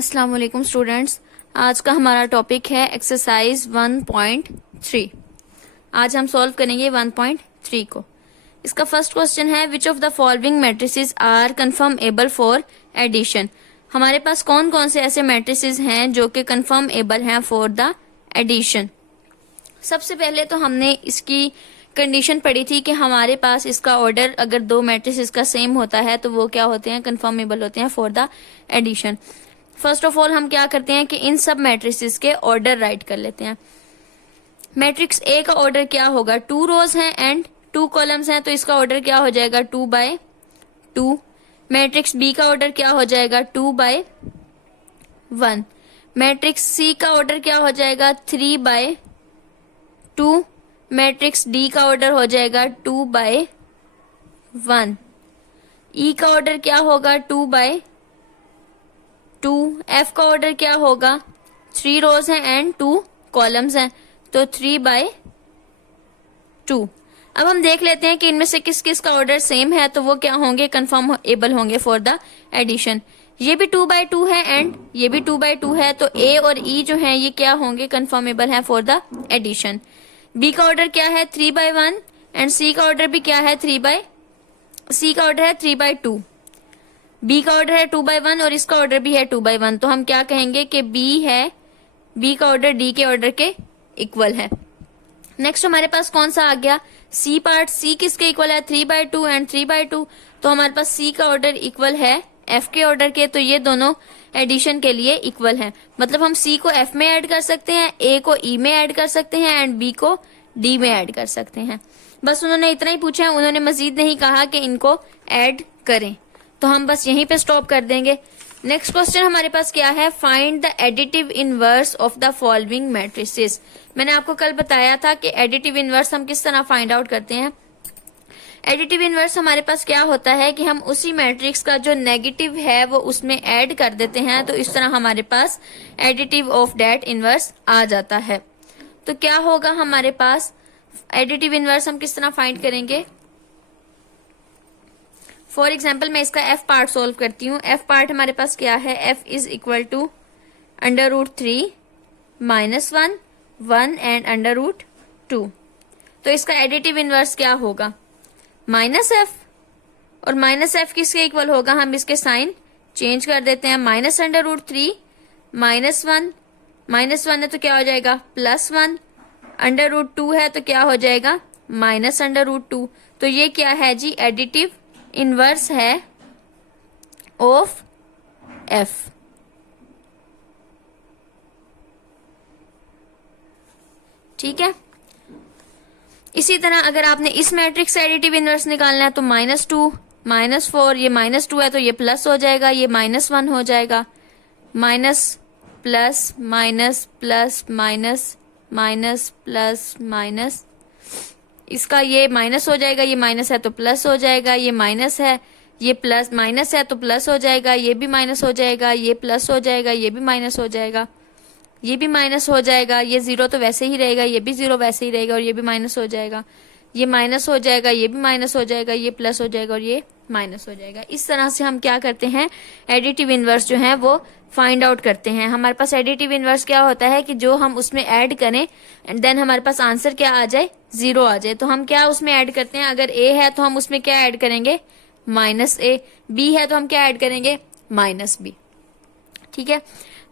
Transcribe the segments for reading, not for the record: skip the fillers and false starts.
अस्सलाम वालेकुम स्टूडेंट्स। आज का हमारा टॉपिक है एक्सरसाइज 1.3। आज हम सॉल्व करेंगे 1.3 को। इसका फर्स्ट क्वेश्चन है which of the following matrices are conformable for addition. हमारे पास कौन कौन से ऐसे मैट्रिसेस हैं जो कि कन्फर्मेबल हैं फॉर द एडिशन। सबसे पहले तो हमने इसकी कंडीशन पढ़ी थी कि हमारे पास इसका ऑर्डर अगर दो मैट्रिसेस का सेम होता है तो वो क्या होते हैं, कन्फर्मेबल होते हैं for the addition. First of all हम क्या करते हैं कि इन सब मैट्रिसेस के ऑर्डर राइट कर लेते हैं। मैट्रिक्स ए का ऑर्डर क्या होगा, 2 रोज हैं एंड 2 कॉलम्स हैं, तो इसका ऑर्डर क्या हो जाएगा 2/2। मैट्रिक्स बी का ऑर्डर क्या हो जाएगा 2/1। मैट्रिक्स सी का ऑर्डर क्या हो जाएगा 3/2। मैट्रिक्स डी का ऑर्डर हो जाएगा 2/1। ई का ऑर्डर क्या होगा 2/2। एफ का ऑर्डर क्या होगा, 3 रोज हैं एंड 2 कॉलम्स हैं, तो 3/2। अब हम देख लेते हैं कि इनमें से किस किस का ऑर्डर सेम है, तो वो क्या होंगे, कन्फर्मेबल होंगे फॉर द एडिशन। ये भी 2/2 है एंड ये भी 2/2 है, तो ए और ई जो है ये क्या होंगे, कन्फर्मेबल है फॉर द एडिशन। बी का ऑर्डर क्या है 3/1 एंड सी का ऑर्डर भी क्या है 3/2। बी का ऑर्डर है 2/1 और इसका ऑर्डर भी है 2/1, तो हम क्या कहेंगे कि बी का ऑर्डर डी के ऑर्डर के इक्वल है। नेक्स्ट हमारे पास कौन सा आ गया, सी पार्ट। सी किसके इक्वल है 3/2 एंड 3/2, तो हमारे पास सी का ऑर्डर इक्वल है एफ के ऑर्डर के, तो ये दोनों एडिशन के लिए इक्वल हैं। मतलब हम सी को एफ में ऐड कर सकते हैं, ए को ई में ऐड कर सकते हैं एंड बी को डी में ऐड कर सकते हैं। बस उन्होंने इतना ही पूछा है, उन्होंने मजीद नहीं कहा कि इनको ऐड करें, तो हम बस यहीं पे स्टॉप कर देंगे। नेक्स्ट क्वेश्चन हमारे पास क्या है, find the additive inverse of the following matrices. मैंने आपको कल बताया था कि एडिटिव इनवर्स हम किस तरह फाइंड आउट करते हैं। एडिटिव इनवर्स हमारे पास क्या होता है कि हम उसी मैट्रिक्स का जो नेगेटिव है वो उसमें ऐड कर देते हैं, तो इस तरह हमारे पास एडिटिव ऑफ दैट इनवर्स आ जाता है। तो क्या होगा हमारे पास एडिटिव इनवर्स हम किस तरह फाइंड करेंगे। फॉर एग्जाम्पल मैं इसका एफ पार्ट सोल्व करती हूँ। एफ पार्ट हमारे पास क्या है, F is equal to √3 -1 1 and √2। तो इसका एडिटिव इनवर्स क्या होगा, -f, और -f किसके इक्वल होगा, हम इसके साइन चेंज कर देते हैं। -√3 -1 है तो क्या हो जाएगा +1, √2 है तो क्या हो जाएगा -√2। तो ये क्या है जी, एडिटिव इनवर्स है ऑफ f। ठीक है। इसी तरह अगर आपने इस मैट्रिक्स से एडिटिव इनवर्स निकालना है तो -2 -4, ये -2 है तो ये प्लस हो जाएगा, ये -1 हो जाएगा, minus plus minus plus minus minus plus minus, इसका ये माइनस हो जाएगा, ये माइनस है तो प्लस हो जाएगा, ये माइनस है, ये प्लस माइनस है तो प्लस हो जाएगा, ये भी माइनस हो जाएगा, ये प्लस हो जाएगा, ये भी माइनस हो जाएगा, ये भी माइनस हो जाएगा, ये 0 तो वैसे ही रहेगा, ये भी 0 वैसे ही रहेगा और ये भी माइनस हो जाएगा, ये माइनस हो जाएगा, ये भी माइनस हो जाएगा, ये प्लस हो जाएगा और ये माइनस हो जाएगा। इस तरह से हम क्या करते हैं, एडिटिव इनवर्स जो है वो फाइंड आउट करते हैं। हमारे पास एडिटिव इनवर्स क्या होता है कि जो हम उसमें ऐड करें एंड देन हमारे पास आंसर क्या आ जाए, 0 आ जाए, तो हम क्या उसमें ऐड करते हैं। अगर a है तो हम उसमें क्या ऐड करेंगे, -a, b है तो हम क्या ऐड करेंगे, -b। ठीक है,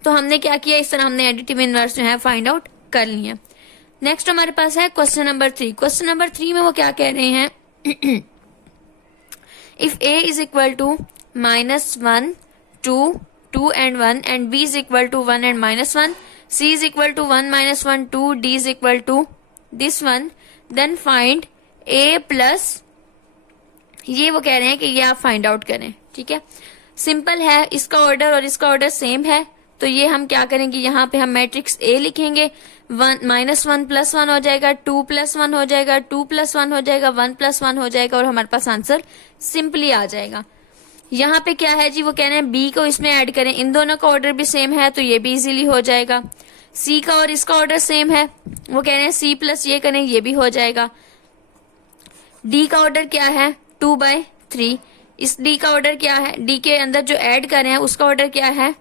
तो हमने क्या किया, इस तरह हमने एडिटिव इनवर्स जो है फाइंड आउट कर लिया। नेक्स्ट हमारे पास है क्वेश्चन नंबर 3। क्वेश्चन नंबर 3 में वो क्या कह रहे हैं, if a is equal to -1 2 2 and 1 and b is equal to 1 and -1, c is equal to 1 -1 2, d is equal to this one, then find a plus, ये वो कह रहे हैं कि ये आप फाइंड आउट करें। ठीक है, सिंपल है, इसका ऑर्डर और इसका ऑर्डर सेम है, तो ये हम क्या करेंगे, यहाँ पे हम मैट्रिक्स ए लिखेंगे, -1 + 1 हो जाएगा, 2 + 1 हो जाएगा, 2 + 1 हो जाएगा, 1 + 1 हो जाएगा और हमारे पास आंसर सिंपली आ जाएगा। यहाँ पे क्या है जी, वो कह रहे हैं बी को इसमें ऐड करें, इन दोनों का ऑर्डर भी सेम है तो ये भी इजीली हो जाएगा। सी का और इसका ऑर्डर सेम है, वो कह रहे हैं सी प्लस ये करें, ये भी हो जाएगा। डी का ऑर्डर क्या है 2/3, इस डी का ऑर्डर क्या है, डी के अंदर जो ऐड कर रहे हैं उसका ऑर्डर क्या है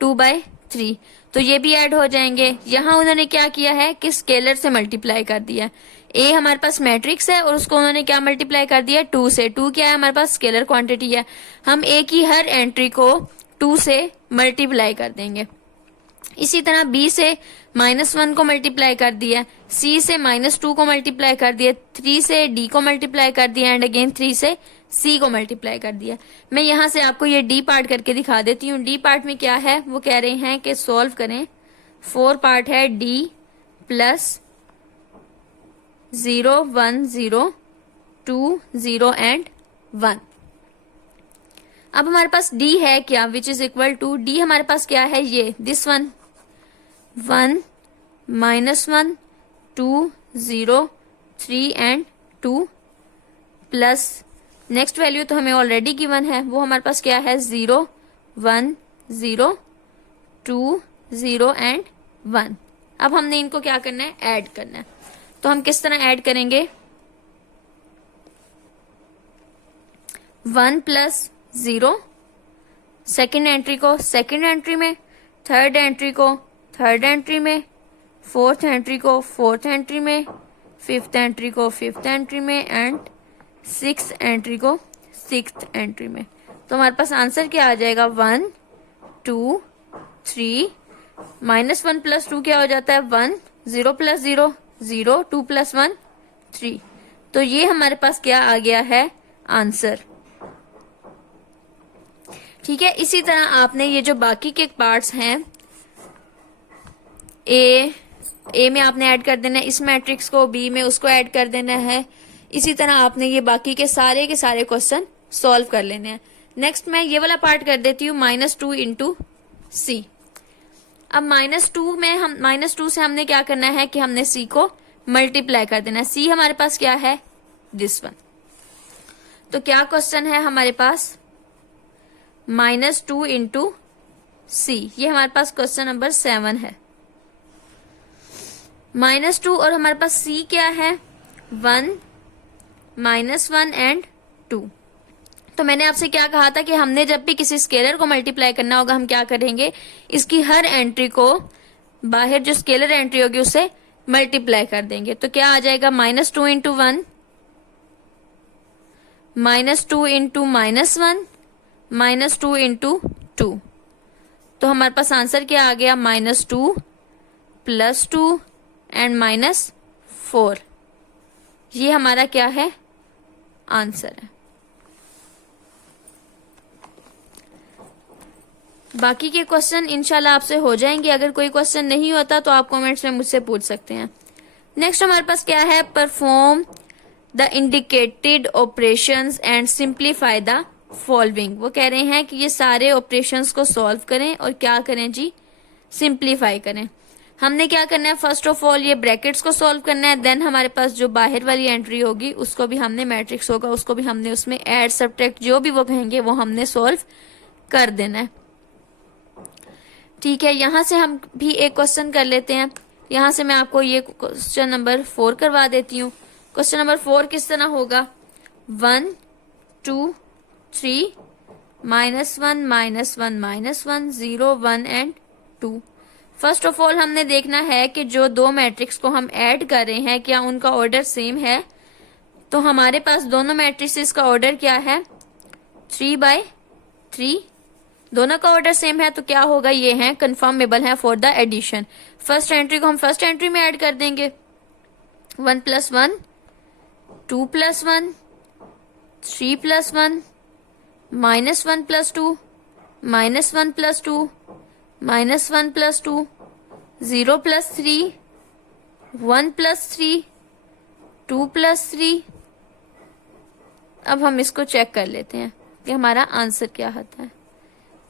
2/3, तो ये भी ऐड हो जाएंगे। यहाँ उन्होंने क्या किया है कि स्केलर से मल्टीप्लाई कर दिया। ए हमारे पास मैट्रिक्स है और उसको उन्होंने क्या मल्टीप्लाई कर दिया, 2 से। 2 क्या है, हमारे पास स्केलर क्वांटिटी है। हम ए की हर एंट्री को 2 से मल्टीप्लाई कर देंगे। इसी तरह बी से -1 को मल्टीप्लाई कर दिया, सी से -2 को मल्टीप्लाई कर दिया, 3 से डी को मल्टीप्लाई कर दिया एंड अगेन 3 से सी को मल्टीप्लाई कर दिया। मैं यहां से आपको ये डी पार्ट करके दिखा देती हूँ। डी पार्ट में क्या है, वो कह रहे हैं कि सॉल्व करें। 4 पार्ट है डी प्लस 0 1 0 2 0 एंड 1। अब हमारे पास डी है क्या, which is equal to, D हमारे पास क्या है, ये this one, 1 -1 2 0 3 and 2 plus next value तो हमें ऑलरेडी गिवन है, वो हमारे पास क्या है, 0 1 0 2 0 एंड 1। अब हमने इनको क्या करना है, ऐड करना है। तो हम किस तरह ऐड करेंगे, 1 प्लस 0 सेकेंड एंट्री को सेकेंड एंट्री में, थर्ड एंट्री को थर्ड एंट्री में, फोर्थ एंट्री को फोर्थ एंट्री में, फिफ्थ एंट्री को फिफ्थ एंट्री में एंड सिक्स एंट्री को सिक्स्थ एंट्री में। तो हमारे पास आंसर क्या आ जाएगा, 1 2 3 -1 प्लस 2 क्या हो जाता है, 1 0 प्लस 0 0 2 प्लस 1 3। तो ये हमारे पास क्या आ गया है, आंसर। ठीक है, इसी तरह आपने ये जो बाकी के पार्ट्स हैं, ए में आपने ऐड कर देना है इस मैट्रिक्स को, बी में उसको ऐड कर देना है। इसी तरह आपने ये बाकी के सारे क्वेश्चन सॉल्व कर लेने हैं। नेक्स्ट मैं ये वाला पार्ट कर देती हूँ, -2 इंटू सी। अब -2 में हम -2 से हमने क्या करना है कि हमने सी को मल्टीप्लाई कर देना है। सी हमारे पास क्या है, दिस वन। तो क्या क्वेश्चन है हमारे पास, -2 इंटू सी, ये हमारे पास क्वेश्चन नंबर 7 है। -2 और हमारे पास सी क्या है, 1 -1 एंड 2। तो मैंने आपसे क्या कहा था कि हमने जब भी किसी स्केलर को मल्टीप्लाई करना होगा, हम क्या करेंगे, इसकी हर एंट्री को बाहर जो स्केलर एंट्री होगी उससे मल्टीप्लाई कर देंगे। तो क्या आ जाएगा, -2 इंटू 1 -2 इंटू -1 -2 इंटू 2। तो हमारे पास आंसर क्या आ गया, -2 प्लस 2 एंड -4। ये हमारा क्या है, आंसर है। बाकी के क्वेश्चन इंशाल्लाह आपसे हो जाएंगे। अगर कोई क्वेश्चन नहीं होता तो आप कमेंट्स में मुझसे पूछ सकते हैं। नेक्स्ट हमारे पास क्या है, perform the indicated operations and simplify the following. वो कह रहे हैं कि ये सारे ऑपरेशंस को सॉल्व करें और क्या करें जी, सिंप्लीफाई करें। हमने क्या करना है, फर्स्ट ऑफ ऑल ये ब्रैकेट्स को सॉल्व करना है, देन हमारे पास जो बाहर वाली एंट्री होगी उसको भी हमने, मैट्रिक्स होगा उसको भी हमने उसमें ऐड सब्ट्रैक्ट जो भी वो कहेंगे वो हमने सॉल्व कर देना है। ठीक है, यहां से हम भी एक क्वेश्चन कर लेते हैं। यहां से मैं आपको ये क्वेश्चन नंबर 4 करवा देती हूँ। क्वेश्चन नंबर 4 किस तरह होगा, 1 2 3 -1 -1 0 1 एंड 2। फर्स्ट ऑफ ऑल हमने देखना है कि जो दो मैट्रिक्स को हम ऐड कर रहे हैं क्या उनका ऑर्डर सेम है। तो हमारे पास दोनों मैट्रिक्स का ऑर्डर क्या है, 3/3। दोनों का ऑर्डर सेम है तो क्या होगा, ये है कंफर्मेबल है for the addition. First entry को हम फर्स्ट एंट्री में ऐड कर देंगे, 1 + 1 2 + 1 3 + 1 -1 + 2 -1 + 2 -1 + 2 0 + 3 1 + 3 2 + 3। अब हम इसको चेक कर लेते हैं कि हमारा आंसर क्या आता है।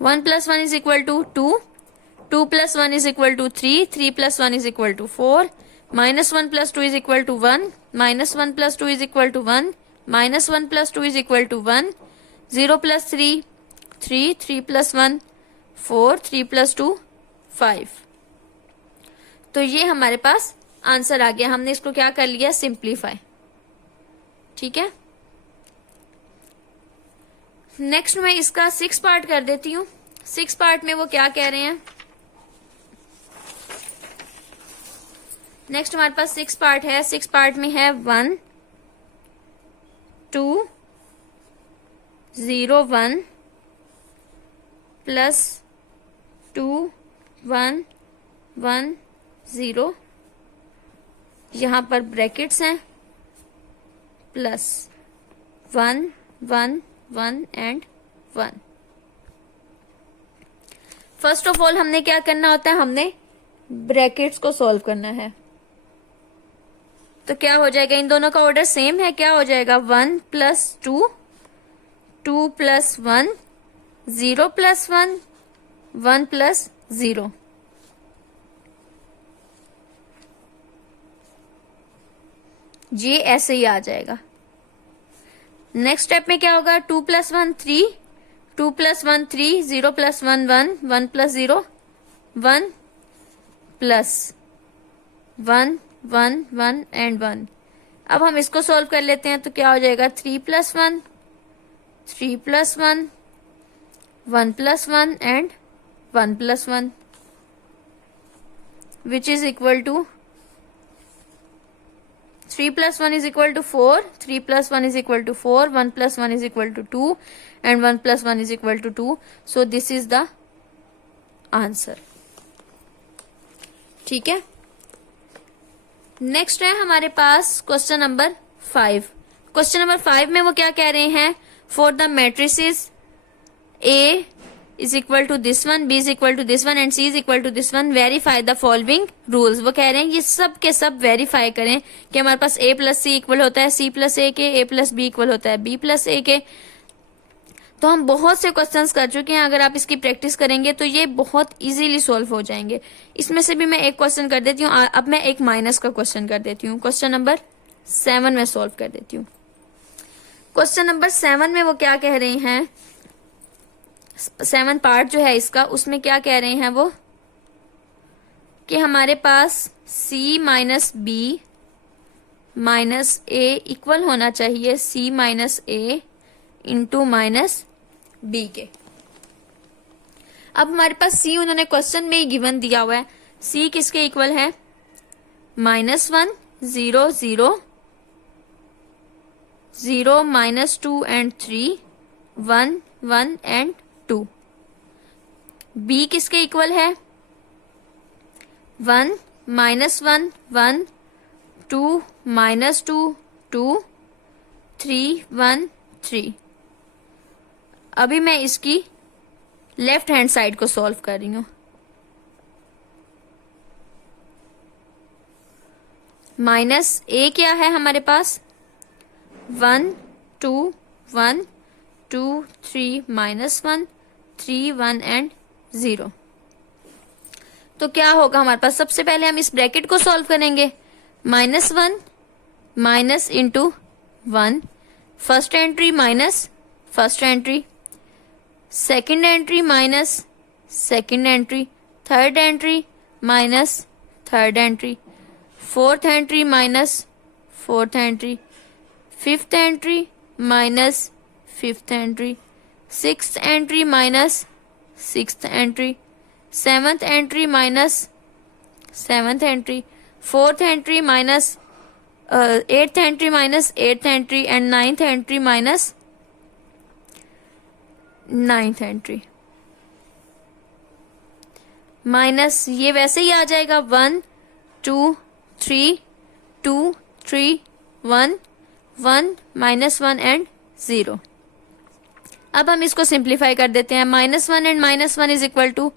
1 + 1 = 2 2 + 1 = 3 3 + 1 = 4 -1 + 2 = 1 -1 + 2 = 1 -1 + 2 = 1 0 + 3 3 3 + 1 4 3 + 2 5। तो ये हमारे पास आंसर आ गया। हमने इसको क्या कर लिया, सिंप्लीफाई। ठीक है, नेक्स्ट मैं इसका 6 पार्ट कर देती हूँ। 6 पार्ट में वो क्या कह रहे हैं, नेक्स्ट हमारे पास 6 पार्ट है। 6 पार्ट में है 1 2 0 1 प्लस 2 1 1 0, यहां पर ब्रैकेट्स हैं, plus 1 1 1 and 1। First of all हमने क्या करना होता है, हमने ब्रैकेट्स को सॉल्व करना है। तो क्या हो जाएगा, इन दोनों का ऑर्डर सेम है, क्या हो जाएगा 1 प्लस 2 2 प्लस 1 0 प्लस 1 1 प्लस 0। ये ऐसे ही आ जाएगा। नेक्स्ट स्टेप में क्या होगा, 2 plus 1 3 2 plus 1 3 0 plus 1 1 1 plus 0 1 plus 1 1 1 and 1। अब हम इसको सॉल्व कर लेते हैं, तो क्या हो जाएगा 3 plus 1 3 plus 1 1 plus 1 and 1 plus 1 which is equal to 3 plus 1 is equal to 4, 3 plus 1 is equal to 4, 1 plus 1 is equal to 2 and 1 plus 1 is equal to 2. So this is the answer. ठीक है, next है हमारे पास question number 5। Question number 5 में वो क्या कह रहे हैं, for the matrices A is equal to this one, B is equal to this one and C is equal to this one, verify the following rules। वो कह रहे हैं ये सब के सब वेरीफाई करें कि हमारे पास A प्लस सी इक्वल होता है C प्लस A के, A प्लस B इक्वल होता है B प्लस A के। तो हम बहुत से क्वेश्चंस कर चुके हैं, अगर आप इसकी प्रैक्टिस करेंगे तो ये बहुत इजीली सॉल्व हो जाएंगे। इसमें से भी मैं एक क्वेश्चन कर देती हूँ, अब मैं एक माइनस का क्वेश्चन कर देती हूँ। क्वेश्चन नंबर 7 में सॉल्व कर देती हूँ। क्वेश्चन नंबर 7 में वो क्या कह रहे हैं, 7 पार्ट जो है इसका, उसमें क्या कह रहे हैं वो कि हमारे पास C माइनस बी माइनस ए इक्वल होना चाहिए C माइनस ए इंटू माइनस बी के। अब हमारे पास C उन्होंने क्वेश्चन में ही गिवन दिया हुआ है, C किसके इक्वल है, -1 0 0 0 -2 एंड 3 1 1 एंड 2। B किसके इक्वल है, 1 -1 1 2 -2 2 3 1 3। अभी मैं इसकी लेफ्ट हैंड साइड को सॉल्व कर रही हूं। माइनस ए क्या है हमारे पास, 1 2 1 2 3 -1 3 1 एंड 0। तो क्या होगा हमारे पास, सबसे पहले हम इस ब्रैकेट को सॉल्व करेंगे। -1 minus into 1, first entry minus first entry, second entry minus second entry, third entry minus third entry, fourth entry minus fourth entry, fifth entry minus fifth entry, sixth entry minus sixth entry, seventh entry minus seventh entry, fourth entry minus eighth entry minus eighth entry and ninth entry minus ninth entry. Minus ये वैसे ही आ जाएगा 1 2 3 2 3 1 1 -1 and 0। अब हम इसको simplify कर देते हैं। -1 and -1 is equal to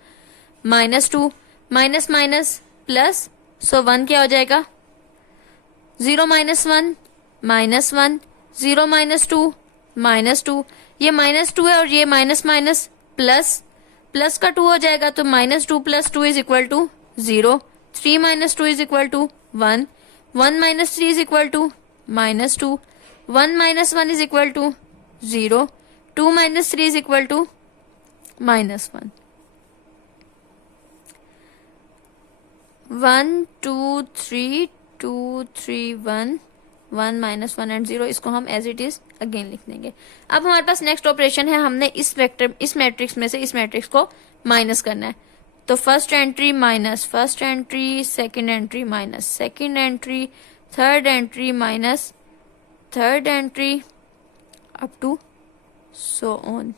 -2, minus minus plus, so 1 क्या हो जाएगा, 0 -1 -1, 0 -2 -2, ये -2 है और ये माइनस माइनस प्लस, प्लस का 2 हो जाएगा तो -2 + 2 is equal to 0, 3 - 2 is equal to 1, 1 - 3 is equal to -2, 1 - 1 is equal to 0, 2 - 3 is equal to -1। 1 2 3 2 3 1 1 -1 and 0, इसको हम एज इट इज अगेन लिख देंगे। अब हमारे पास नेक्स्ट ऑपरेशन है, हमने इस मैट्रिक्स में से इस मैट्रिक्स को माइनस करना है। तो first entry minus first entry, second entry minus second entry, third entry minus third entry, up to so on.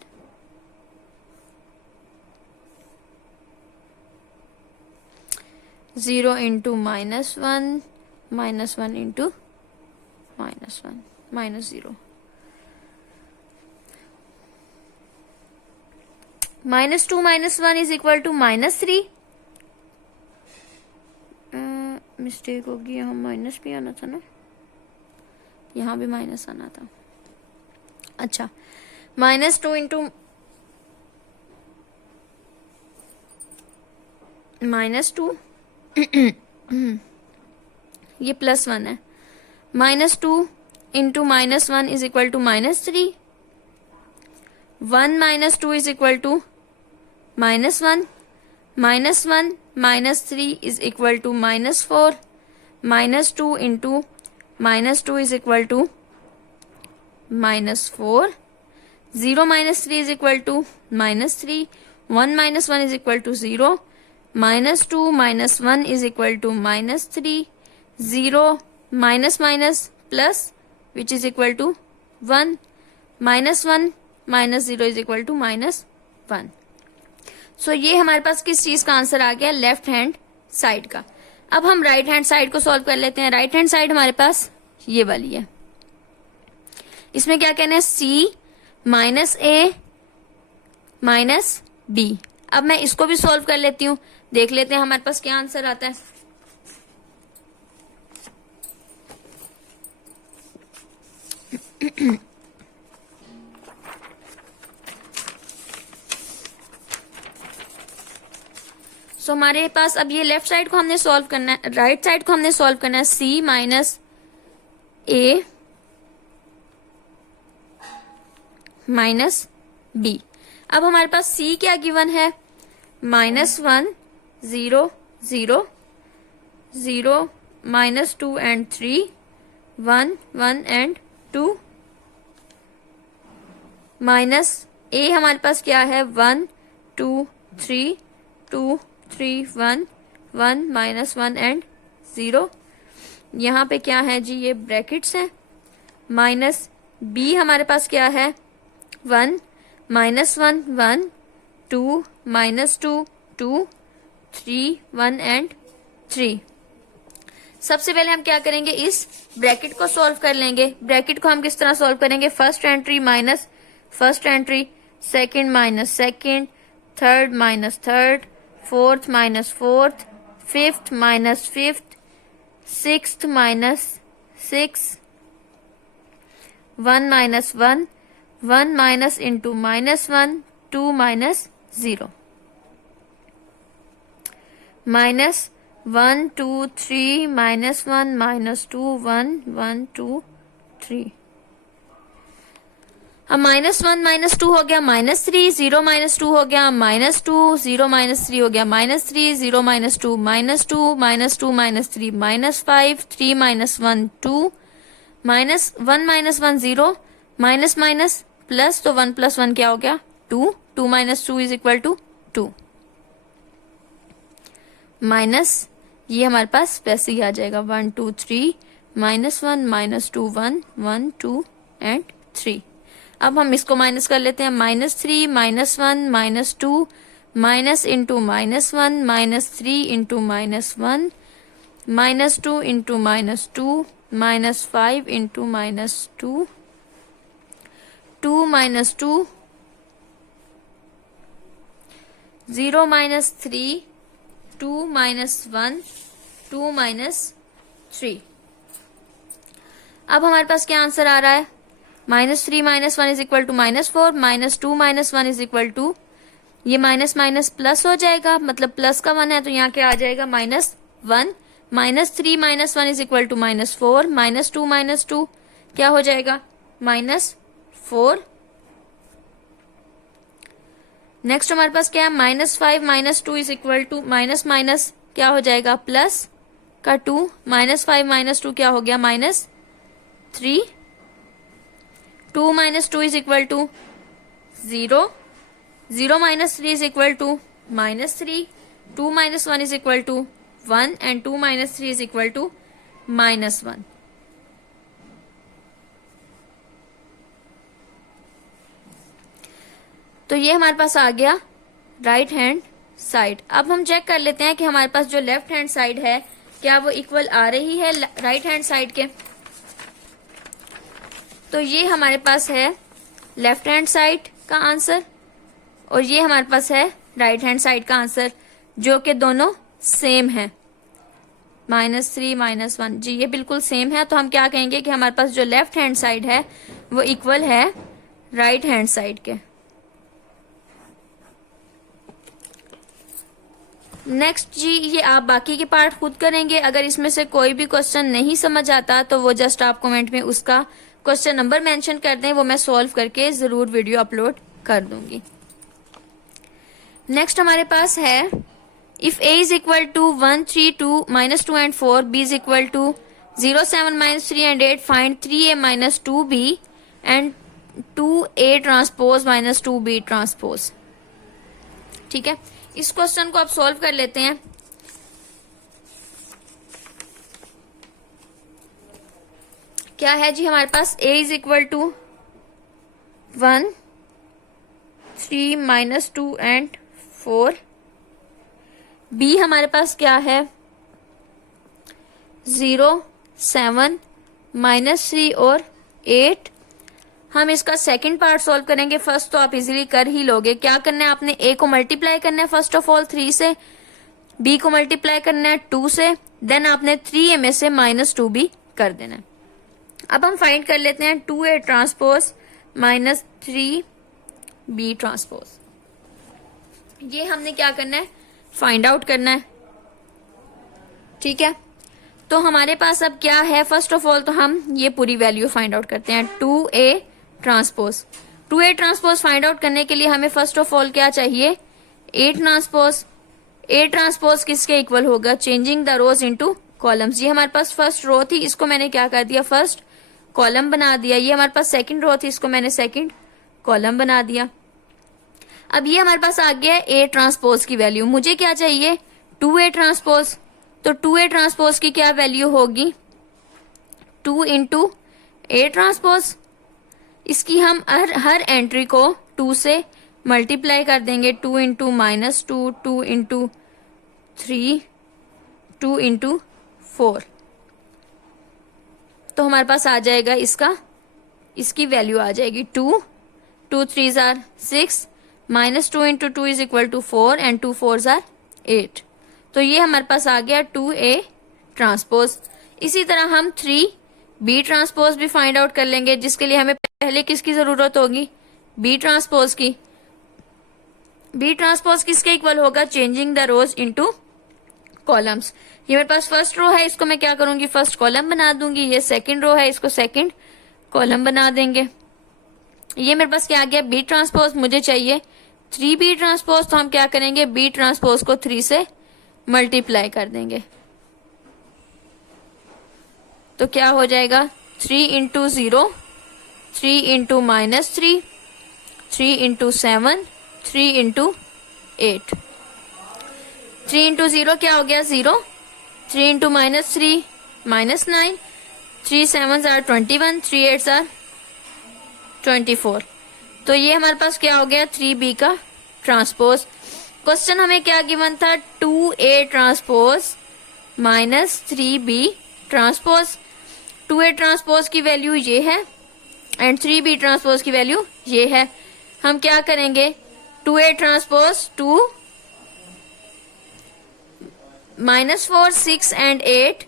Zero into -1, -1 into -1, -0, -2 -1 is equal to -3। Mistake होगी, यहाँ माइनस भी आना था ना, यहाँ भी माइनस आना था। अच्छा, -2 इंटू -2 ये +1 है। -2 into -1 is equal to -3। 1 -2 is equal to -1, -1 -3 is equal to -4, -2 into -2 is equal to -4, 0 -3 is equal to -3, 1 -1 is equal to 0, -2 -1 is equal to -3, 0 minus minus plus which is equal to 1, -1 -0 is equal to -1। So ये हमारे पास किस चीज का answer आ गया, left hand side का। अब हम right hand side को सॉल्व कर लेते हैं। राइट हैंड साइड हमारे पास ये वाली है, इसमें क्या कहना है, C -A -B। अब मैं इसको भी सॉल्व कर लेती हूँ, देख लेते हैं हमारे पास क्या आंसर आता है। सो हमारे पास अब ये लेफ्ट साइड को हमने सॉल्व करना है, राइट साइड को हमने सॉल्व करना है। C -A -B। अब हमारे पास C क्या गिवन है, -1 0 0 0 -2 एंड 3 1 1 एंड 2 माइनस A हमारे पास क्या है 1 2 3 2 3 1 1 -1 एंड 0। यहाँ पे क्या है जी, ये ब्रैकेट्स हैं। माइनस B हमारे पास क्या है 1 -1 1 2 -2 2 3 1 एंड 3। सबसे पहले हम क्या करेंगे, इस ब्रैकेट को सॉल्व कर लेंगे। ब्रैकेट को हम किस तरह सॉल्व करेंगे, first entry minus first entry, second minus second, third minus third, fourth minus fourth, fifth minus fifth, sixth minus six, 1 -1 1 minus into -1 2 -0 minus 1 2 3 -1 -2 1 1 2 3। अब -1 -2 हो गया -3, 0 -2 हो गया -2, 0 -3 हो गया -3, 0 -2 -2, -2 -3 -5, 3 -1 2, -1 -1 0, माइनस माइनस प्लस, तो 1 + 1 क्या हो गया 2, 2 - 2 इज इक्वल टू 2, माइनस ये हमारे पास वैसे ही आ जाएगा 1 2 3 -1 -2 1 1 2 एंड 3। अब हम इसको माइनस कर लेते हैं, -3 -1 -2 minus into -1 -3 into -1 -2 into -2 -5 into -2 2 -2 0 -3 2 -1 2 -3। अब हमारे पास क्या आंसर आ रहा है, -3 -1 is equal to -4, -2 -1 is equal to, ये माइनस माइनस प्लस हो जाएगा, मतलब प्लस का 1 है तो यहाँ क्या आ जाएगा -1, -3 -1 इज इक्वल टू -4, -2 -2 क्या हो जाएगा -4। नेक्स्ट हमारे पास क्या है, -5 -2 इज इक्वल टू माइनस क्या हो जाएगा प्लस का 2, -5 -2 क्या हो गया 3, 2 minus 2 is equal to 0, 0 minus 3 is equal to minus 3, 2 minus 1 is equal to 1 and 2 minus 3 is equal to minus 1. तो ये हमारे पास आ गया राइट हैंड साइड. अब हम चेक कर लेते हैं कि हमारे पास जो लेफ्ट हैंड साइड है क्या वो इक्वल आ रही है राइट हैंड साइड के. तो ये हमारे पास है लेफ्ट हैंड साइड का आंसर और ये हमारे पास है राइट हैंड साइड का आंसर, जो कि दोनों सेम है. -3 -1 जी ये बिल्कुल सेम है. तो हम क्या कहेंगे कि हमारे पास जो लेफ्ट हैंड साइड है वो इक्वल है राइट हैंड साइड के. नेक्स्ट जी ये आप बाकी के पार्ट खुद करेंगे. अगर इसमें से कोई भी क्वेश्चन नहीं समझ आता तो वो जस्ट आप कमेंट में उसका क्वेश्चन नंबर मेंशन कर दें, वो मैं सॉल्व करके जरूर वीडियो अपलोड कर दूंगी. नेक्स्ट हमारे पास है if a is equal to 1 3 2 -2 and 4, b is equal to 0 7 -3 and 8, find 3a - 2b and 2a transpose -2b transpose. ठीक है, इस क्वेश्चन को आप सॉल्व कर लेते हैं. क्या है जी हमारे पास a is equal to 1 3 -2 and 4, b हमारे पास क्या है 0 7 -3 और 8. हम इसका सेकंड पार्ट सॉल्व करेंगे. फर्स्ट तो आप इजीली कर ही लोगे. क्या करना है आपने a को मल्टीप्लाई करना है फर्स्ट ऑफ ऑल 3 से, b को मल्टीप्लाई करना है 2 से, देन आपने 3a में से -2b कर देना है. अब हम फाइंड कर लेते हैं 2a ट्रांसपोज -3b ट्रांसपोज. ये हमने क्या करना है फाइंड आउट करना है. ठीक है, तो हमारे पास अब क्या है फर्स्ट ऑफ ऑल तो हम ये पूरी वैल्यू फाइंड आउट करते हैं. 2a transpose, 2a transpose find out करने के लिए हमें फर्स्ट ऑफ ऑल क्या चाहिए a ट्रांसपोज. a ट्रांसपोज किसके इक्वल होगा changing the rose into columns. ये हमारे पास फर्स्ट रो थी, इसको मैंने क्या कर दिया फर्स्ट कॉलम बना दिया. ये हमारे पास सेकंड रो थी, इसको मैंने सेकंड कॉलम बना दिया. अब ये हमारे पास आ गया a ट्रांसपोज की वैल्यू. मुझे क्या चाहिए 2a ट्रांसपोज. तो 2a ट्रांसपोज की क्या वैल्यू होगी 2 इंटू a ट्रांसपोज. इसकी हम हर एंट्री को 2 से मल्टीप्लाई कर देंगे. 2 इंटू -2, 2 इंटू 3, 2 इंटू 4. तो हमारे पास आ जाएगा इसकी वैल्यू आ जाएगी 2 2 3s are 6, -2 into 2 is equal to 4 and 2 4s are 8. तो ये हमारे पास आ गया 2a ट्रांसपोज. इसी तरह हम 3b ट्रांसपोज भी फाइंड आउट कर लेंगे, जिसके लिए हमें पहले किसकी जरूरत होगी b ट्रांसपोज की. b ट्रांसपोज किसके इक्वल होगा changing the rose into columns. ये मेरे पास फर्स्ट रो है, इसको मैं क्या करूंगी फर्स्ट कॉलम बना दूंगी. ये सेकंड रो है, इसको सेकंड कॉलम बना देंगे. ये मेरे पास क्या आ गया b ट्रांसपोज. मुझे चाहिए 3b ट्रांसपोज. तो हम क्या करेंगे b ट्रांसपोज को 3 से मल्टीप्लाई कर देंगे. तो क्या हो जाएगा 3 into 0, 3 into -3, 3 into 7, 3 into 8. 3 into 0 क्या हो गया 0, 3 into -3 -9, 3 7s are 21, 3 8s are 24. तो ये हमारे पास क्या हो गया 3b का ट्रांसपोज. क्वेश्चन हमें क्या गिवन था 2a transpose -3b transpose. 2a transpose की वैल्यू ये है एंड 3b ट्रांसपोज की वैल्यू ये है. हम क्या करेंगे 2a transpose 2 -4 6 and 8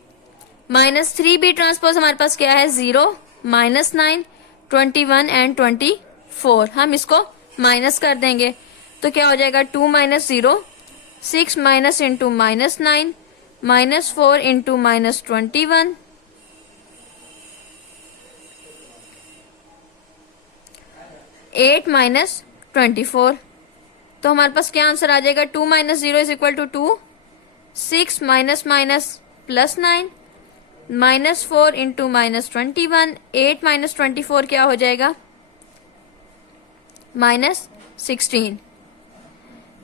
-3b transpose हमारे पास क्या है 0 -9 21 एंड 24. हम इसको माइनस कर देंगे तो क्या हो जाएगा 2 -0 6 माइनस इंटू -9 -4 इंटू -21 8 -24. तो हमारे पास क्या आंसर आ जाएगा 2 - 0 is equal to 2, 6 minus minus +9, -4 into -21, 8 -24 क्या हो जाएगा, -16।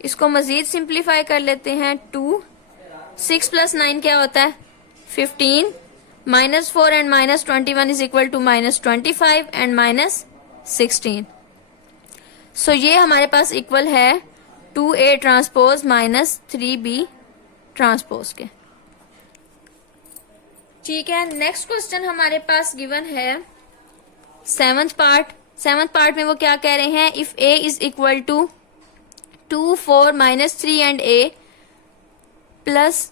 इसको मजीद सिंप्लीफाई कर लेते हैं, 2, 6 + 9 क्या होता है, 15, -4 and -21 is equal to -25 and -16। So ये हमारे पास इक्वल है 2A ट्रांसपोज -3B ट्रांसपोज के। ठीक है, नेक्स्ट क्वेश्चन हमारे पास गिवन है 7th पार्ट। 7th पार्ट में वो क्या कह रहे हैं, if A is equal to 2, 4, -3 and A plus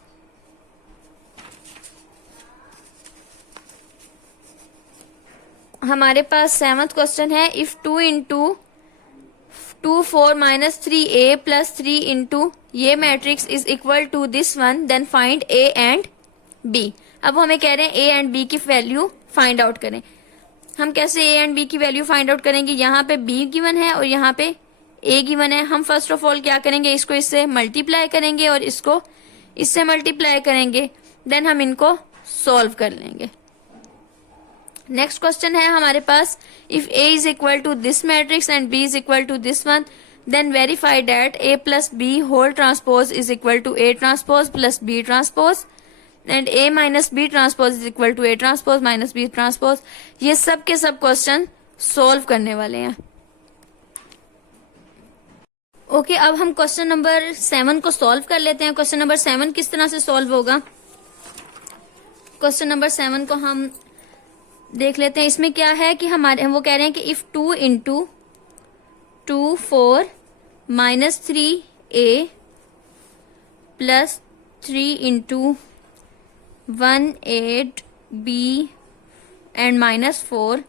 हमारे पास 7th क्वेश्चन है, if 2 into 2, 4, -3A plus 3 into ये matrix is equal to this one, then find A and B। अब हमें कह रहे हैं A एंड B की वैल्यू फाइंड आउट करें। हम कैसे A एंड B की वैल्यू फाइंड आउट करेंगे, यहाँ पे B गिवन है और यहाँ पे A गिवन है। हम फर्स्ट ऑफ ऑल क्या करेंगे, इसको इससे मल्टीप्लाई करेंगे और इसको इससे मल्टीप्लाई करेंगे, देन हम इनको सॉल्व कर लेंगे। नेक्स्ट क्वेश्चन है हमारे पास, if A is equal to this matrix and B is equal to this one, then verify that A plus B whole transpose is equal to A transpose plus B transpose and A minus B transpose is equal to A transpose minus B transpose. ये सब के सब question solve करने वाले हैं। Okay, अब हम question number 7 को सॉल्व कर लेते हैं। क्वेश्चन नंबर 7 किस तरह से सॉल्व होगा, क्वेश्चन नंबर 7 को हम देख लेते हैं। इसमें क्या है कि हमारे वो कह रहे हैं कि if 2 into 2, 4 -3A plus 3 into 1, 8B and -4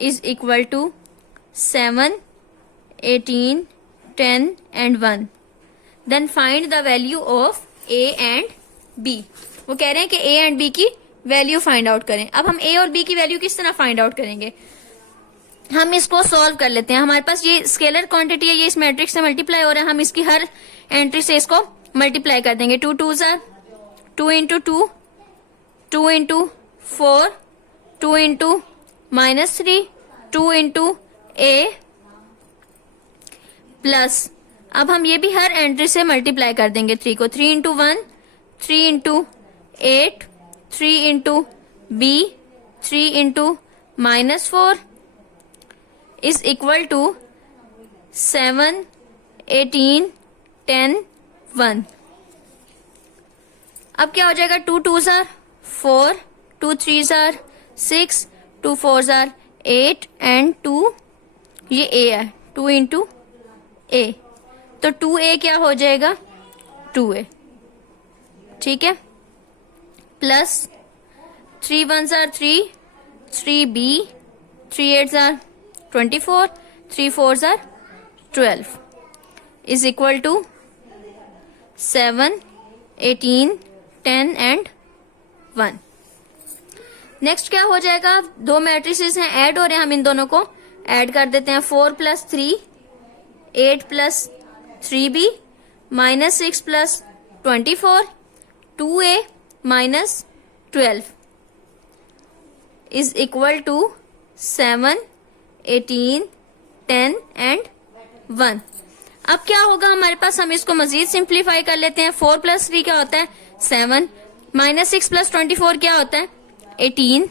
is equal to 7, 18, 10 and 1, then find the value of A and B। वो कह रहे हैं कि A एंड B की वैल्यू फाइंड आउट करें। अब हम A और B की वैल्यू किस तरह फाइंड आउट करेंगे, हम इसको सॉल्व कर लेते हैं। हमारे पास ये स्केलर क्वांटिटी है, ये इस मैट्रिक्स से मल्टीप्लाई हो रहा है, हम इसकी हर एंट्री से इसको मल्टीप्लाई कर देंगे। 2 2 ज़ा 2 into 2, 2 into 4, 2 into -3, 2 into A plus, अब हम ये भी हर एंट्री से मल्टीप्लाई कर देंगे 3 को। 3 into 1, 3 into 8, 3 into B, 3 into -4 is equal to 7, 18, 10, 1। अब क्या हो जाएगा, 2 2 ज़ा 4, 2 3 ज़ा 6, 2 4 ज़ा 8 एंड 2 ये A है, 2 इंटू A, तो 2A क्या हो जाएगा, 2A। ठीक है, प्लस 3 1 ज़ा 3, 3B, 3 8 ज़ा 24, 3 4 ज़ा 12 is equal to 7, 18, 10 and 1। Next क्या हो जाएगा, दो मैट्रिसेस हैं, ऐड हो रहे हैं, हम इन दोनों को ऐड कर देते हैं। 4 + 3, 8 + 3B, -6 + 24, 2A -12 is equal to 7, 18, 10 and 1। अब क्या होगा हमारे पास, हम इसको मजीद सिंप्लीफाई कर लेते हैं। 4 + 3 क्या होता है, 7, -6 + 24 क्या होता है, 18,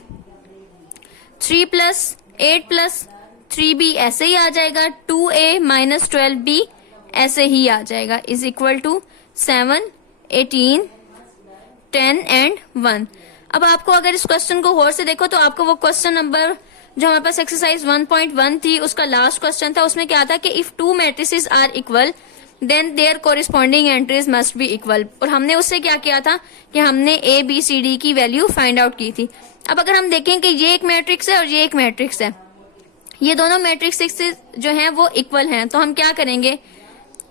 3 + 8 + 3B ऐसे ही आ जाएगा, 2A -12B ऐसे ही आ जाएगा, इज इक्वल टू 7, 18, 10 एंड 1। अब आपको अगर इस क्वेश्चन को गौर से देखो तो आपको वो क्वेश्चन नंबर जो हमारे पास एक्सरसाइज 1.1 थी, उसका लास्ट क्वेश्चन था, उसमें क्या था कि if 2 matrices are equal then their corresponding entries must be equal. और हमने उससे क्या किया था कि हमने A B C D की वैल्यू फाइंड आउट की थी। अब अगर हम देखें कि ये एक मैट्रिक्स है और ये एक मैट्रिक्स है, ये दोनों मैट्रिक्स जो हैं वो इक्वल हैं, तो हम क्या करेंगे,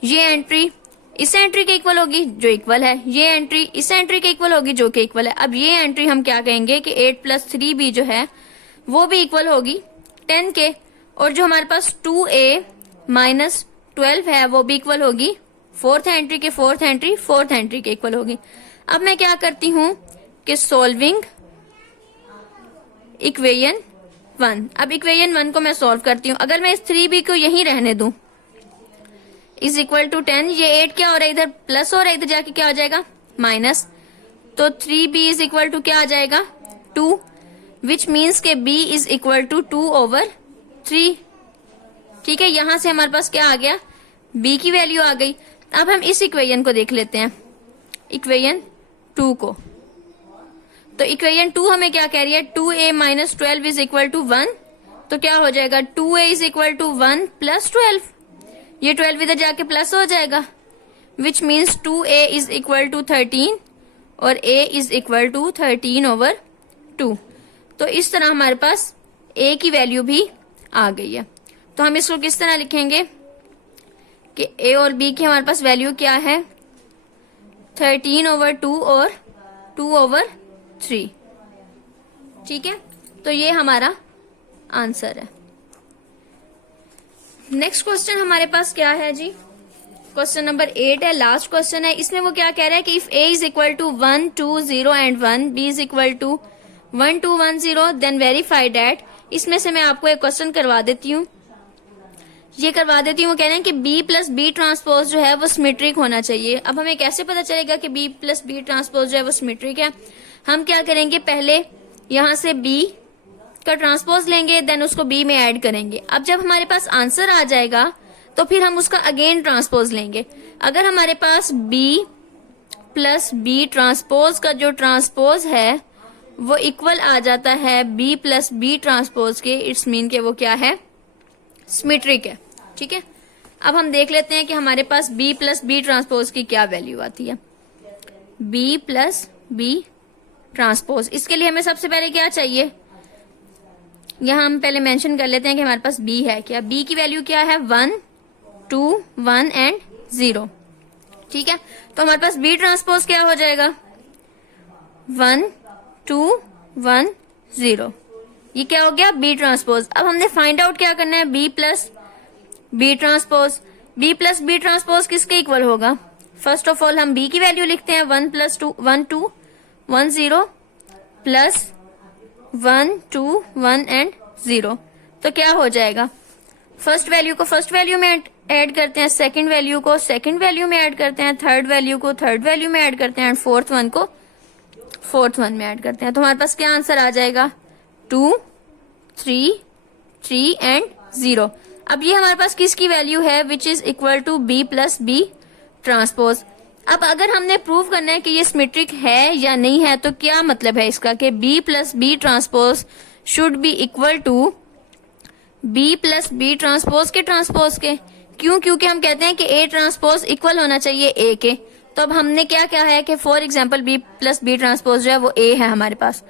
ये एंट्री इस एंट्री के इक्वल होगी जो इक्वल है, ये एंट्री इस एंट्री के इक्वल होगी जो कि इक्वल है। अब ये एंट्री हम क्या कहेंगे कि 8 + 3B जो है वो भी इक्वल होगी 10 के, और जो हमारे पास 2A -12 है वो भी इक्वल होगी 4th एंट्री के, 4th एंट्री 4th एंट्री के इक्वल होगी। अब मैं क्या करती हूँ कि सॉल्विंग इक्वेशन 1। अब इक्वेशन 1 को मैं सॉल्व करती हूँ। अगर मैं इस 3b को यहीं रहने दूं, इज इक्वल टू 10, ये 8 क्या हो रहा है इधर प्लस हो रहा है, इधर जाके क्या हो जाएगा माइनस, तो 3b इज इक्वल टू क्या आ जाएगा 2, विच मीन्स के b इज इक्वल टू 2/3। ठीक है, यहां से हमारे पास क्या आ गया, b की वैल्यू आ गई। अब हम इस इक्वेशन को देख लेते हैं, इक्वेशन 2 को। तो इक्वेशन 2 हमें क्या कह रही है, 2a minus 12 is equal to 1, तो क्या हो जाएगा 2a is equal to 1 plus 12, ये 12 इधर जाके प्लस हो जाएगा, which means 2a is equal to 13 और a इज इक्वल टू 13/2। तो इस तरह हमारे पास a की वैल्यू भी आ गई है। तो हम इसको किस तरह लिखेंगे कि a और b की हमारे पास वैल्यू क्या है 13/2 और 2/3। ठीक है, तो ये हमारा आंसर है। नेक्स्ट क्वेश्चन हमारे पास क्या है जी, क्वेश्चन नंबर 8 है, लास्ट क्वेश्चन है। इसमें वो क्या कह रहा है कि if a is equal to 1 2 0 and 1, b is equal to 1 2 1 0, then verify that. इसमें से मैं आपको एक क्वेश्चन करवा देती हूँ, ये करवा देती हूँ। वो कह रहे हैं कि b प्लस बी ट्रांसपोज जो है वो सिमेट्रिक होना चाहिए। अब हमें कैसे पता चलेगा कि b प्लस बी ट्रांसपोज जो है वो सिमेट्रिक है। हम क्या करेंगे, पहले यहां से b का ट्रांसपोज लेंगे, देन उसको b में ऐड करेंगे। अब जब हमारे पास आंसर आ जाएगा तो फिर हम उसका अगेन ट्रांसपोज लेंगे। अगर हमारे पास b प्लस बी ट्रांसपोज का जो ट्रांसपोज है वो इक्वल आ जाता है b प्लस बी ट्रांसपोज के, इट्स मीन के वो क्या है, सिमेट्रिक है। ठीक है, अब हम देख लेते हैं कि हमारे पास b प्लस बी ट्रांसपोज की क्या वैल्यू आती है। b प्लस बी ट्रांसपोज, इसके लिए हमें सबसे पहले क्या चाहिए, यहां हम पहले मेंशन कर लेते हैं कि हमारे पास b है क्या। b की वैल्यू क्या है 1 2 1 एंड 0। ठीक है, तो हमारे पास b ट्रांसपोज क्या हो जाएगा 1 2 1 0, ये क्या हो गया b ट्रांसपोज। अब हमने फाइंड आउट क्या करना है, b plus B transpose. b plus B transpose किसके इक्वल होगा, फर्स्ट ऑफ ऑल हम b की वैल्यू लिखते हैं 1 प्लस 2 1 2 1 0 प्लस 1 2 1 एंड 0, तो क्या हो जाएगा, फर्स्ट वैल्यू को फर्स्ट वैल्यू में ऐड करते हैं, सेकंड वैल्यू को सेकंड वैल्यू में ऐड करते हैं, थर्ड वैल्यू को थर्ड वैल्यू में ऐड करते हैं, एंड फोर्थ वन को फोर्थ वन में ऐड करते हैं। तो हमारे पास क्या आंसर आ जाएगा 2 3 3 एंड 0। अब ये हमारे पास किसकी वैल्यू है, which is equal to b plus B transpose. अब अगर हमने प्रूव करना है कि ये सिमेट्रिक है या नहीं है, तो क्या मतलब है इसका कि b plus B transpose should be equal to b plus B transpose के ट्रांसपोज के। क्यों, क्योंकि हम कहते हैं कि a ट्रांसपोज इक्वल होना चाहिए a के। तो अब हमने क्या क्या है कि for example b plus B transpose जो है वो a है हमारे पास,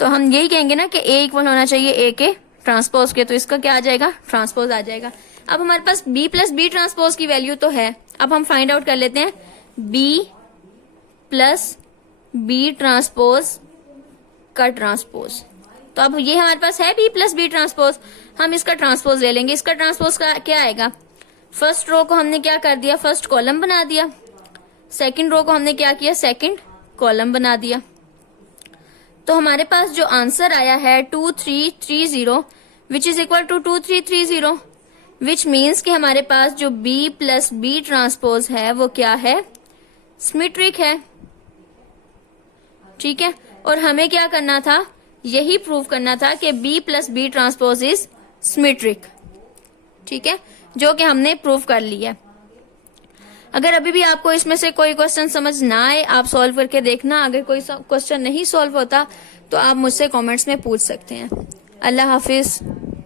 तो हम यही कहेंगे ना कि a इक्वल होना चाहिए a के ट्रांसपोज के, तो इसका क्या आ जाएगा, ट्रांसपोज आ जाएगा। अब हमारे पास b प्लस बी ट्रांसपोज की वैल्यू तो है, अब हम फाइंड आउट कर लेते हैं b प्लस बी ट्रांसपोज का ट्रांसपोज। तो अब ये हमारे पास है b प्लस बी ट्रांसपोज, हम इसका ट्रांसपोज ले लेंगे। इसका ट्रांसपोज का क्या आएगा, फर्स्ट रो को हमने क्या कर दिया, फर्स्ट कॉलम बना दिया, सेकंड रो को हमने क्या किया, सेकंड कॉलम बना दिया। तो हमारे पास जो आंसर आया है 2330 which is equal to 2330, which means कि हमारे पास जो b प्लस बी ट्रांसपोज है वो क्या है, सिमेट्रिक है। ठीक है, और हमें क्या करना था, यही प्रूव करना था कि b plus B transpose is symmetric. ठीक है, जो कि हमने प्रूव कर लिया है। अगर अभी भी आपको इसमें से कोई क्वेश्चन समझ ना आए, आप सॉल्व करके देखना। अगर कोई क्वेश्चन नहीं सॉल्व होता तो आप मुझसे कमेंट्स में पूछ सकते हैं। अल्लाह हाफिज।